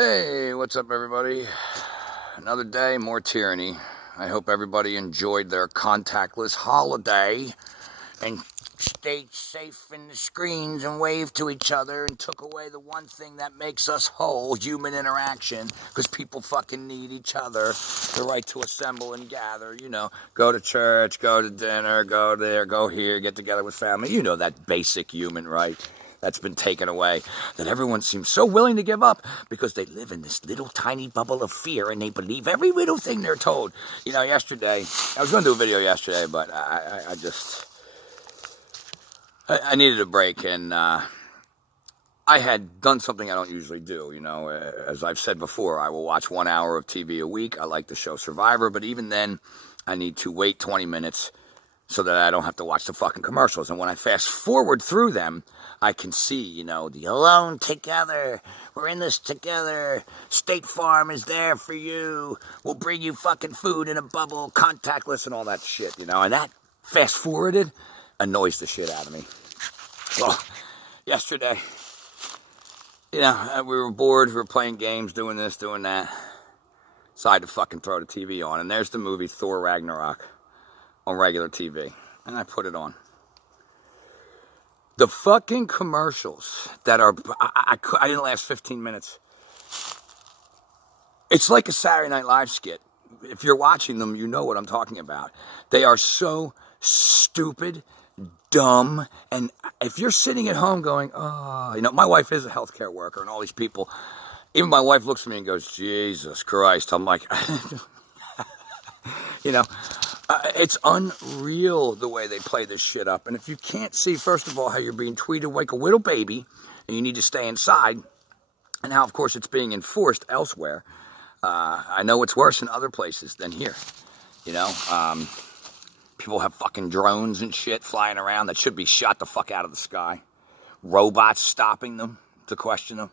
Hey, what's up everybody? Another day, more tyranny. I hope everybody enjoyed their contactless holiday and stayed safe in the screens and waved to each other and took away the one thing that makes us whole, human interaction, because people fucking need each other, the right to assemble and gather, you know, go to church, go to dinner, go there, go here, get together with family, you know, that basic human right. That's been taken away, that everyone seems so willing to give up because they live in this little tiny bubble of fear and they believe every little thing they're told. You know, yesterday, I was going to do a video yesterday, but I needed a break, and I had done something I don't usually do. You know, as I've said before, I will watch 1 hour of TV a week. I like the show Survivor, but even then, I need to wait 20 minutes so that I don't have to watch the fucking commercials. And when I fast forward through them, I can see, you know, the alone together, we're in this together, State Farm is there for you, we'll bring you fucking food in a bubble, contactless and all that shit, you know, and that fast forwarded annoys the shit out of me. Well, yesterday, you know, we were bored, we were playing games, doing this, doing that, decided to fucking throw the TV on, and there's the movie Thor Ragnarok on regular TV, and I put it on. The fucking commercials that are, I didn't last 15 minutes. It's like a Saturday Night Live skit. If you're watching them, you know what I'm talking about. They are so stupid, dumb, and if you're sitting at home going, oh, you know, my wife is a healthcare worker, and all these people, even my wife looks at me and goes, Jesus Christ. I'm like, you know, it's unreal the way they play this shit up. And if you can't see, first of all, how you're being treated like a little baby and you need to stay inside, and how, of course, it's being enforced elsewhere. I know it's worse in other places than here. You know, people have fucking drones and shit flying around that should be shot the fuck out of the sky. Robots stopping them to question them.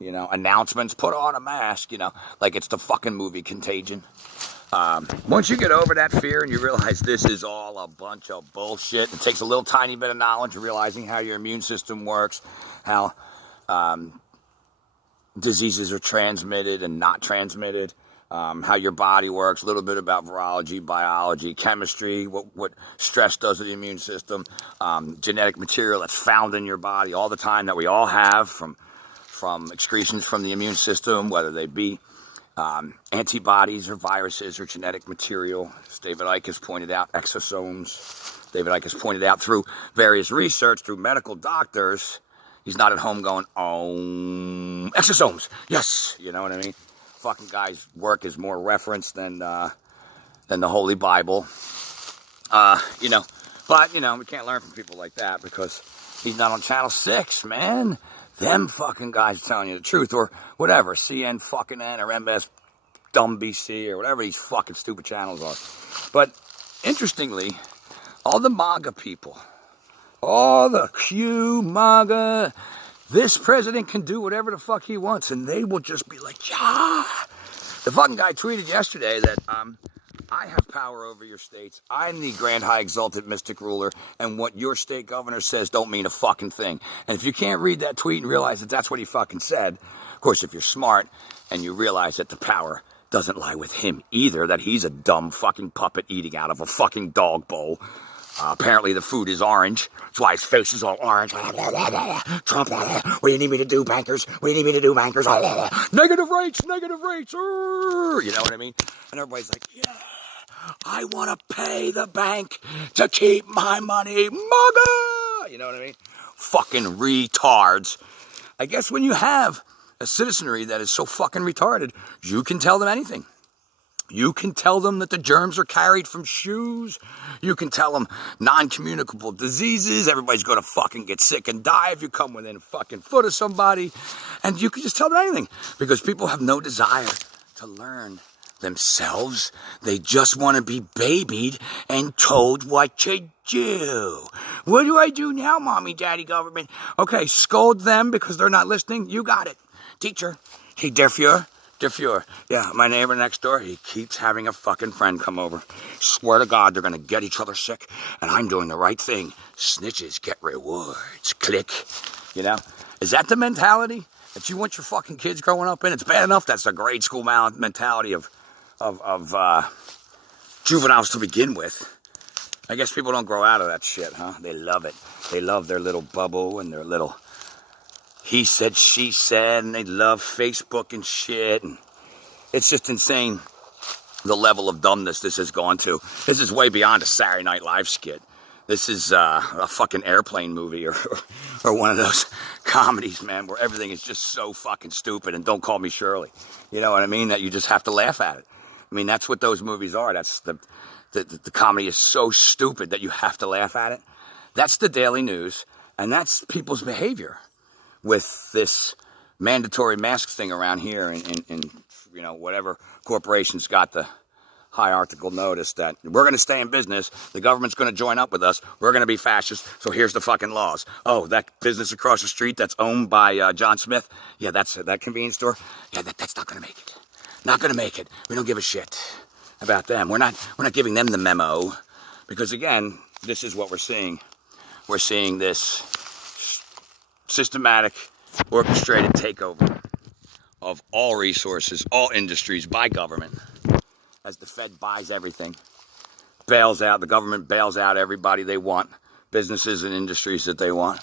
You know, announcements, put on a mask, you know, like it's the fucking movie Contagion. Once you get over that fear and you realize this is all a bunch of bullshit, it takes a little tiny bit of knowledge of realizing how your immune system works, how diseases are transmitted and not transmitted, how your body works, a little bit about virology, biology, chemistry, what stress does to the immune system, genetic material that's found in your body all the time that we all have from excretions from the immune system, whether they be antibodies or viruses or genetic material. As David Icke has pointed out, exosomes. David Icke has pointed out through various research, through medical doctors, he's not at home going, oh, exosomes, yes, you know what I mean? Fucking guy's work is more referenced than the Holy Bible. You know, but, you know, we can't learn from people like that because he's not on Channel 6, man. Them fucking guys telling you the truth, or whatever, CN fucking N or MS dumb BC or whatever these fucking stupid channels are. But interestingly, all the MAGA people, all the Q, MAGA, this president can do whatever the fuck he wants, and they will just be like, yeah. The fucking guy tweeted yesterday that, I have power over your states. I'm the grand, high, exalted, mystic ruler, and what your state governor says don't mean a fucking thing. And if you can't read that tweet and realize that that's what he fucking said, of course, if you're smart and you realize that the power doesn't lie with him either, that he's a dumb fucking puppet eating out of a fucking dog bowl. Apparently the food is orange. That's why his face is all orange. Trump, what do you need me to do, bankers? What do you need me to do, bankers? Negative rates, negative rates. You know what I mean? And everybody's like, yeah. I want to pay the bank to keep my money. MAGA! You know what I mean? Fucking retards. I guess when you have a citizenry that is so fucking retarded, you can tell them anything. You can tell them that the germs are carried from shoes. You can tell them non-communicable diseases. Everybody's going to fucking get sick and die if you come within a fucking foot of somebody. And you can just tell them anything because people have no desire to learn themselves. They just want to be babied and told what to do. What do I do now, mommy, daddy, government? Okay, scold them because they're not listening. You got it. Teacher, hey, Derfure. Yeah, my neighbor next door, he keeps having a fucking friend come over. Swear to God, they're going to get each other sick, and I'm doing the right thing. Snitches get rewards. Click. You know? Is that the mentality? that you want your fucking kids growing up in. It's bad enough that's a grade school mentality of juveniles to begin with. I guess people don't grow out of that shit, huh? They love it. They love their little bubble and their little he said, she said, and they love Facebook and shit. And it's just insane the level of dumbness this has gone to. This is way beyond a Saturday Night Live skit. This is a fucking airplane movie or one of those comedies, man, where everything is just so fucking stupid. And don't call me Shirley. You know what I mean? That you just have to laugh at it. I mean, that's what those movies are. That's the comedy is so stupid that you have to laugh at it. That's the daily news, and that's people's behavior with this mandatory mask thing around here in you know, whatever corporation's got the hierarchical notice that we're going to stay in business, the government's going to join up with us, we're going to be fascists, so here's the fucking laws. Oh, that business across the street that's owned by John Smith, yeah, that's that convenience store, yeah, that's not going to make it. Not going to make it. We don't give a shit about them. We're not giving them the memo, because again, this is what we're seeing. We're seeing this systematic, orchestrated takeover of all resources, all industries by government, as the Fed buys everything, bails out, the government bails out everybody they want, businesses and industries that they want,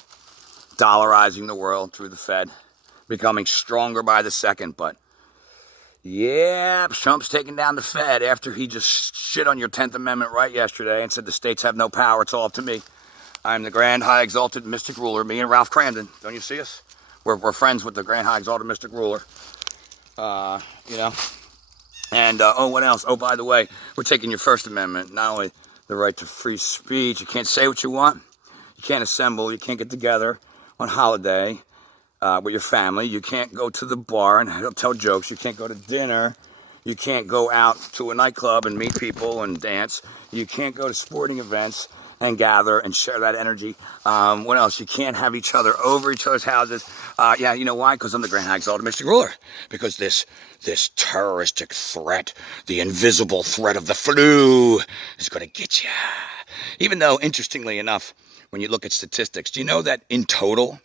dollarizing the world through the Fed, becoming stronger by the second. But yeah, Trump's taking down the Fed after he just shit on your 10th Amendment right yesterday and said the states have no power, it's all up to me. I'm the grand, high, exalted, mystic ruler, me and Ralph Cramden. Don't you see us? We're friends with the grand, high, exalted, mystic ruler. You know. And, oh, what else? Oh, by the way, we're taking your First Amendment, not only the right to free speech, you can't say what you want, you can't assemble, you can't get together on holiday with your family, you can't go to the bar and tell jokes, you can't go to dinner, you can't go out to a nightclub and meet people and dance, you can't go to sporting events and gather and share that energy. What else? You can't have each other over each other's houses. Yeah, you know why? Because I'm the grand, high, exalted, mystic ruler. Because this terroristic threat, the invisible threat of the flu, is going to get you. Even though, interestingly enough, when you look at statistics, do you know that in total,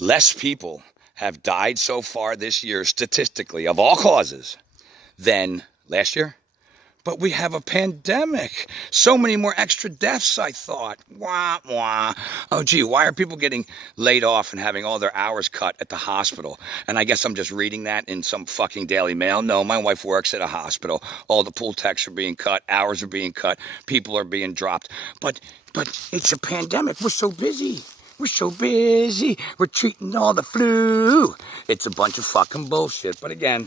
less people have died so far this year, statistically, of all causes, than last year? But we have a pandemic. So many more extra deaths, I thought. Wah, wah. Oh, gee, why are people getting laid off and having all their hours cut at the hospital? And I guess I'm just reading that in some fucking Daily Mail. No, my wife works at a hospital. All the pool techs are being cut. Hours are being cut. People are being dropped. But it's a pandemic. We're so busy. We're so busy. We're treating all the flu. It's a bunch of fucking bullshit. But again,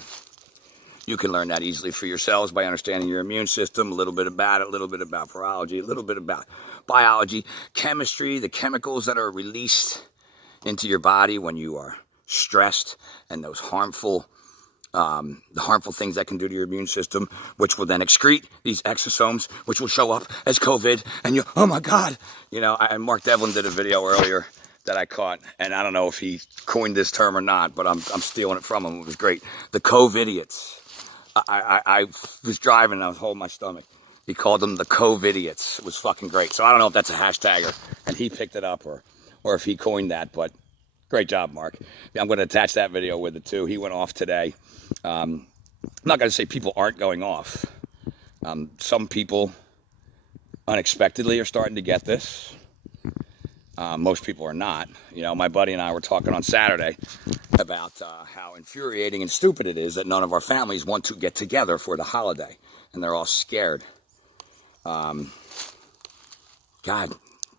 you can learn that easily for yourselves by understanding your immune system, a little bit about it, a little bit about virology, a little bit about biology, chemistry, the chemicals that are released into your body when you are stressed, and those the harmful things that can do to your immune system, which will then excrete these exosomes, which will show up as COVID, and oh my God. You know, Mark Devlin did a video earlier that I caught, and I don't know if he coined this term or not, but I'm stealing it from him. It was great. The COVIDiots. I was driving and I was holding my stomach. He called them the COVIDiots. It was fucking great. So I don't know if that's a hashtag and he picked it up or if he coined that, but great job, Mark. I'm going to attach that video with it too. He went off today. I'm not going to say people aren't going off. Some people unexpectedly are starting to get this. Most people are not. You know, my buddy and I were talking on Saturday about how infuriating and stupid it is that none of our families want to get together for the holiday, and they're all scared. God,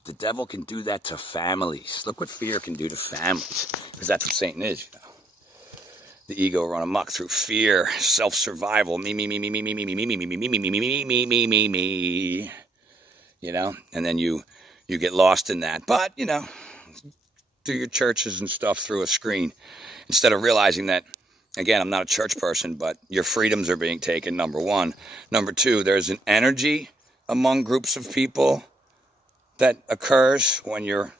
the devil can do that to families. Look what fear can do to families, because that's what Satan is, you know. The ego run amok through fear, self-survival, me, you know, and then you get lost in that. But, you know, do your churches and stuff through a screen instead of realizing that, again, I'm not a church person, but your freedoms are being taken, number one. Number two, there's an energy among groups of people that occurs when you're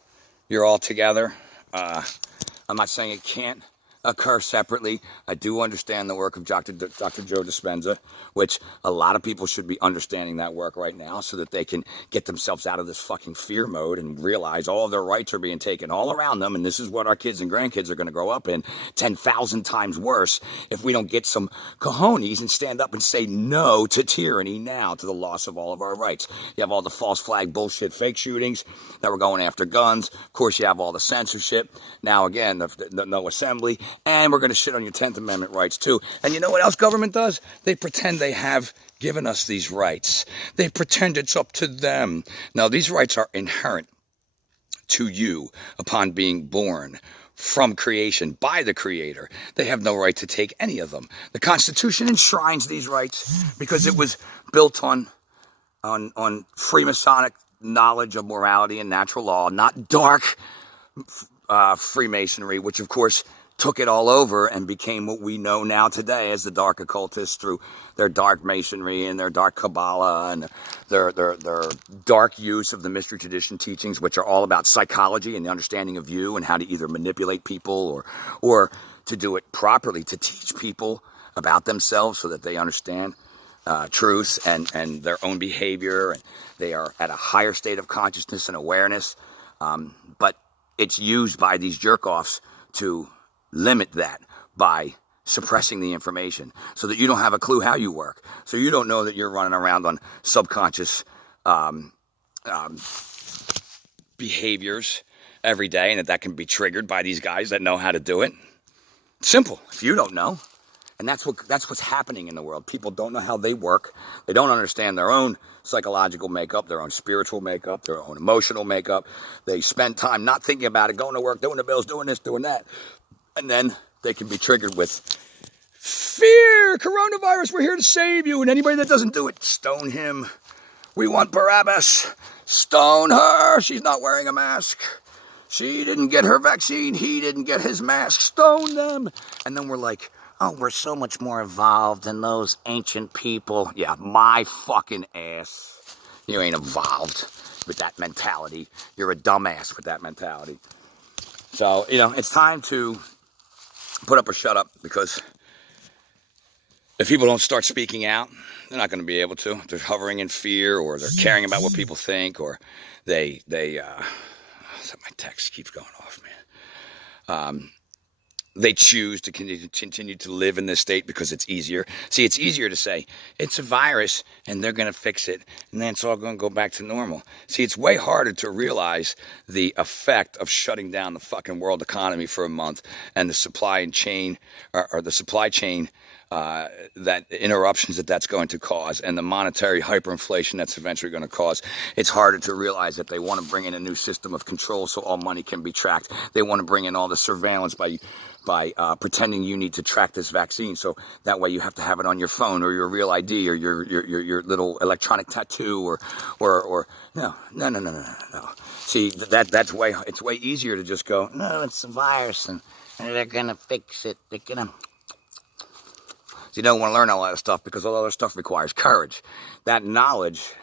all together. I'm not saying it can't occur separately. I do understand the work of Dr. Joe Dispenza, which a lot of people should be understanding that work right now so that they can get themselves out of this fucking fear mode and realize all of their rights are being taken all around them, and this is what our kids and grandkids are going to grow up in 10,000 times worse if we don't get some cojones and stand up and say no to tyranny now, to the loss of all of our rights. You have all the false flag bullshit fake shootings that were going after guns. Of course, you have all the censorship. Now, again, the no assembly. And we're going to shit on your 10th Amendment rights, too. And you know what else government does? They pretend they have given us these rights. They pretend it's up to them. Now, these rights are inherent to you upon being born from creation by the Creator. They have no right to take any of them. The Constitution enshrines these rights because it was built on Freemasonic knowledge of morality and natural law, not dark Freemasonry, which of course took it all over and became what we know now today as the dark occultists through their dark masonry and their dark Kabbalah and their dark use of the mystery tradition teachings, which are all about psychology and the understanding of you and how to either manipulate people or to do it properly, to teach people about themselves so that they understand truth and their own behavior, and they are at a higher state of consciousness and awareness. But it's used by these jerk-offs to limit that by suppressing the information so that you don't have a clue how you work. So you don't know that you're running around on subconscious behaviors every day and that can be triggered by these guys that know how to do it. Simple. If you don't know. And that's what's happening in the world. People don't know how they work. They don't understand their own psychological makeup, their own spiritual makeup, their own emotional makeup. They spend time not thinking about it, going to work, doing the bills, doing this, doing that. And then they can be triggered with fear, coronavirus, we're here to save you. And anybody that doesn't do it, stone him. We want Barabbas. Stone her. She's not wearing a mask. She didn't get her vaccine. He didn't get his mask. Stone them. And then we're like, oh, we're so much more evolved than those ancient people. Yeah, my fucking ass. You ain't evolved with that mentality. You're a dumbass with that mentality. So, it's time to put up or shut up, because if people don't start speaking out, they're not going to be able to. They're hovering in fear, or they're caring about what people think, or my text keeps going off, man. They choose to continue to live in this state because it's easier. See, it's easier to say, it's a virus, and they're going to fix it, and then it's all going to go back to normal. See, it's way harder to realize the effect of shutting down the fucking world economy for a month and the supply chain, or the supply chain, that interruptions that's going to cause, and the monetary hyperinflation that's eventually going to cause. It's harder to realize that they want to bring in a new system of control so all money can be tracked. They want to bring in all the surveillance by pretending you need to track this vaccine, so that way you have to have it on your phone or your real ID or your little electronic tattoo or no. See, it's way easier to just go, no, it's a virus and they're gonna fix it. They're gonna. So you don't want to learn all that stuff because all that stuff requires courage. That knowledge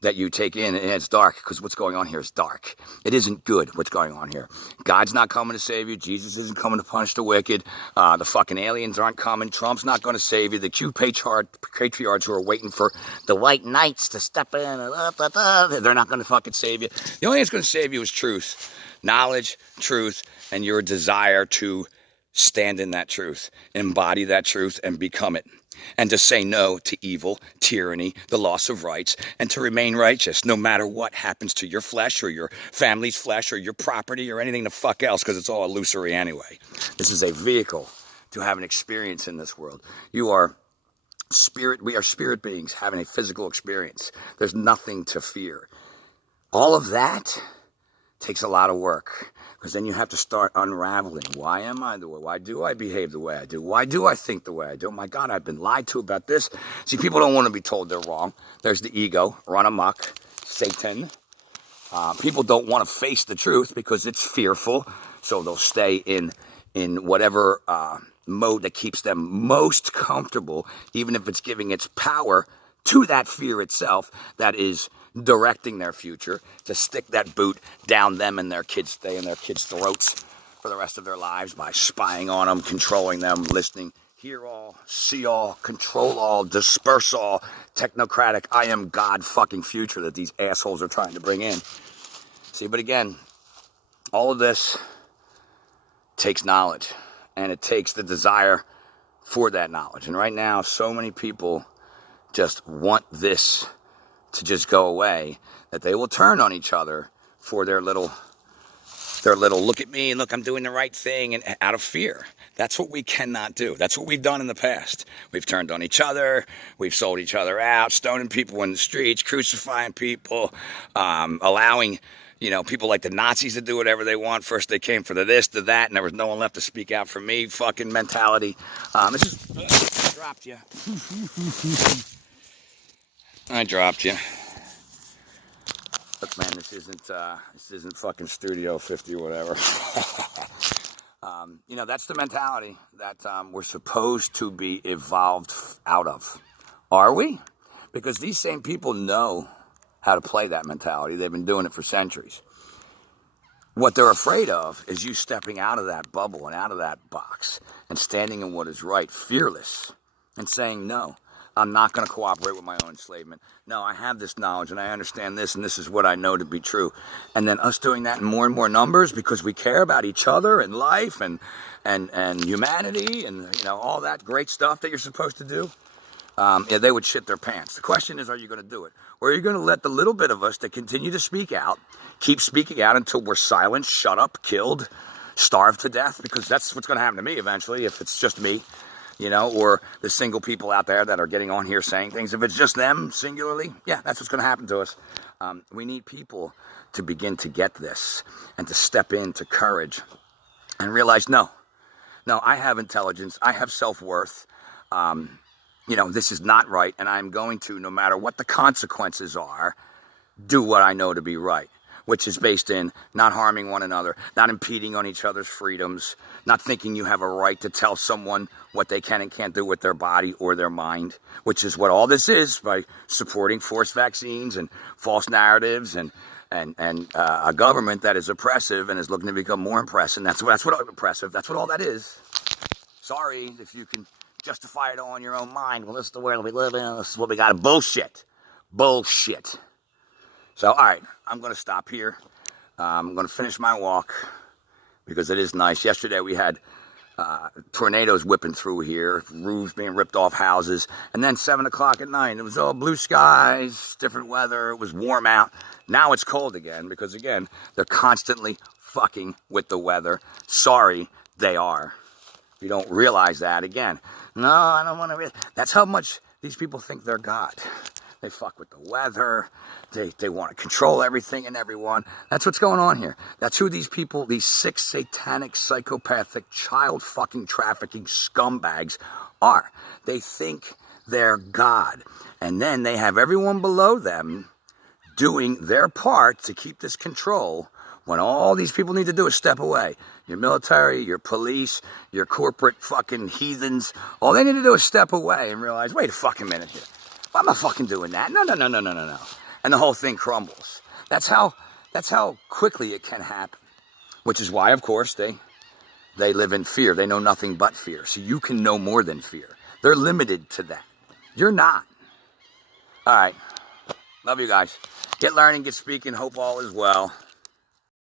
that you take in, and it's dark, because what's going on here is dark. It isn't good what's going on here. God's not coming to save you. Jesus isn't coming to punish the wicked. The fucking aliens aren't coming. Trump's not going to save you. The cute patriarchs who are waiting for the white knights to step in, they're not going to fucking save you. The only thing that's going to save you is truth. Knowledge, truth, and your desire to stand in that truth, embody that truth, and become it. And to say no to evil, tyranny, the loss of rights, and to remain righteous no matter what happens to your flesh or your family's flesh or your property or anything the fuck else, because it's all illusory anyway. This is a vehicle to have an experience in this world. We are spirit beings having a physical experience. There's nothing to fear. All of that takes a lot of work, because then you have to start unraveling. Why am I the way? Why do I behave the way I do? Why do I think the way I do? Oh my God, I've been lied to about this. See, people don't want to be told they're wrong. There's the ego, run amok, Satan. People don't want to face the truth because it's fearful, so they'll stay in whatever mode that keeps them most comfortable, even if it's giving its power to that fear itself that is directing their future, to stick that boot down them and their kids' throats. for the rest of their lives by spying on them, controlling them, listening, hear all, see all, control all, disperse all, technocratic, I am God fucking future that these assholes are trying to bring in. See, but again, all of this takes knowledge, and it takes the desire for that knowledge. And right now, so many people just want this to just go away that they will turn on each other for their little look at me and look, I'm doing the right thing, and out of fear. That's what we cannot do. That's what we've done in the past. We've turned on each other. We've sold each other out, stoning people in the streets, crucifying people, allowing, people like the Nazis to do whatever they want. First they came for the this, the that, and there was no one left to speak out for me. Fucking mentality. It's just, I dropped you. I dropped you. Look, man, this isn't fucking Studio 50 or whatever. That's the mentality that we're supposed to be evolved out of. Are we? Because these same people know how to play that mentality. They've been doing it for centuries. What they're afraid of is you stepping out of that bubble and out of that box and standing in what is right, fearless, and saying, no, I'm not going to cooperate with my own enslavement. No, I have this knowledge and I understand this, and this is what I know to be true. And then us doing that in more and more numbers because we care about each other and life and humanity and all that great stuff that you're supposed to do. They would shit their pants. The question is, are you going to do it? Or are you going to let the little bit of us that continue to speak out, keep speaking out until we're silenced, shut up, killed, starved to death? Because that's what's going to happen to me eventually if it's just me, or the single people out there that are getting on here saying things. If it's just them singularly, yeah, that's what's going to happen to us. We need people to begin to get this and to step into courage and realize, no, I have intelligence. I have self-worth. This is not right, and I'm going to, no matter what the consequences are, do what I know to be right, which is based in not harming one another, not impeding on each other's freedoms, not thinking you have a right to tell someone what they can and can't do with their body or their mind, which is what all this is by supporting forced vaccines and false narratives and a government that is oppressive and is looking to become more oppressive. That's what oppressive. That's what all that is. Sorry if you can justify it all in your own mind. Well, this is the world we live in. This is what we got. Bullshit. So, all right, I'm going to stop here. I'm going to finish my walk because it is nice. Yesterday we had tornadoes whipping through here, roofs being ripped off houses, and then 7 o'clock at night, it was all blue skies, different weather, it was warm out. Now it's cold again because, again, they're constantly fucking with the weather. Sorry, they are. You don't realize that, again. No, I don't want to. That's how much these people think they're God. They fuck with the weather. They want to control everything and everyone. That's what's going on here. That's who these people, these sick, satanic, psychopathic, child fucking trafficking scumbags are. They think they're God. And then they have everyone below them doing their part to keep this control when all these people need to do is step away. Your military, your police, your corporate fucking heathens, all they need to do is step away and realize, wait a fucking minute here. I'm not fucking doing that. No. And the whole thing crumbles. That's how quickly it can happen. Which is why, of course, they live in fear. They know nothing but fear. So you can know more than fear. They're limited to that. You're not. All right. Love you guys. Get learning, get speaking. Hope all is well.